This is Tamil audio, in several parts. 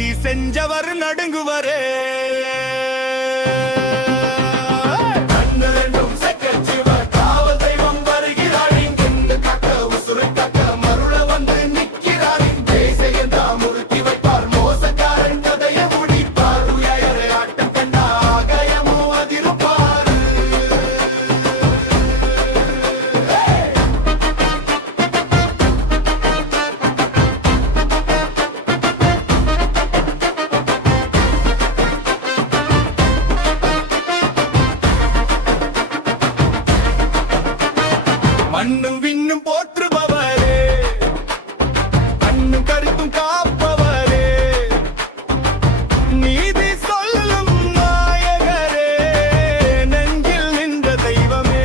சதி செஞ்சவர் நடுங்குவரே. மண்ணும் விண்ணும் போற்றுபவரே, கண்ணும் கருத்தும் காப்பவரே, நீதி சொல்லும் நாயகரே, நெஞ்சில் நின்ற தெய்வமே.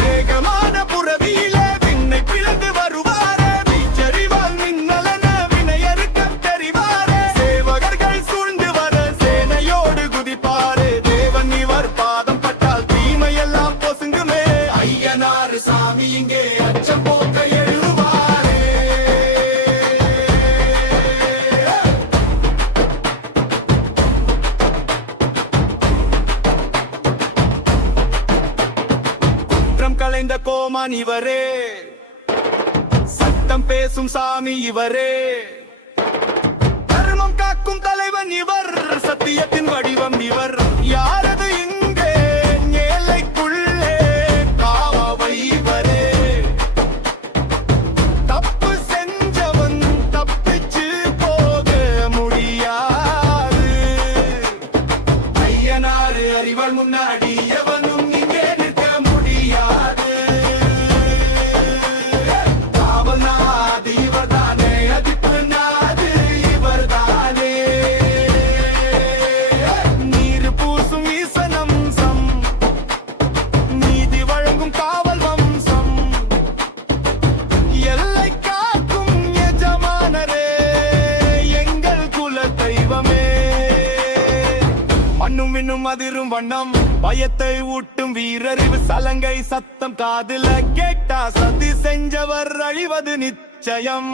வேகமான புறவியிலே விண்ணை பிளந்து வருவாரே, வீச்சறிவால் மின்னலன வினையறுக்கத் தெரிவாரே. சேவகர்கள் சூழ்ந்து வர சேனையோடு குதிப்பாரே, தேவன் இவர் பாதம் பட்டால் தீமையெல்லாம் பொசுங்குமே. ஐயனாறு சாமி இங்கே அச்சம் போக்க எழுவாரே. குற்றம் களைந்த கோமான் இவரே, சத்தம் பேசும் சாமி இவரே, தர்மம் காக்கும் தலைவன் இவர், சத்தியத்தின் வடிவம் இவர். யாரது இங்கே ஏழைக்குள்ளே காவவை இவரே, தப்பு செஞ்சவன் தப்பிச்சு போக முடியாது. ஐயனாறு அறிவாள் முன்னாடி எவனும் இங்கே நிற்க முடியாது. காவல் நாது இவர் தானே, அதிப்பு நாது இவர் தானே. நீர் பூசும் ஈசனம்சம், நீதி வழங்கும் காவல் வம்சம், எல்லை காக்கும் எஜமானரே, எங்கள் குல தெய்வமே. மண்ணும் விண்ணும் அதிரும் வண்ணம், பயத்தை ஊட்டும் வீரறிவு, சலங்கை சத்தம் காதுல கேட்டா சதி செஞ்சவர் அழிவது நிச்சயம்.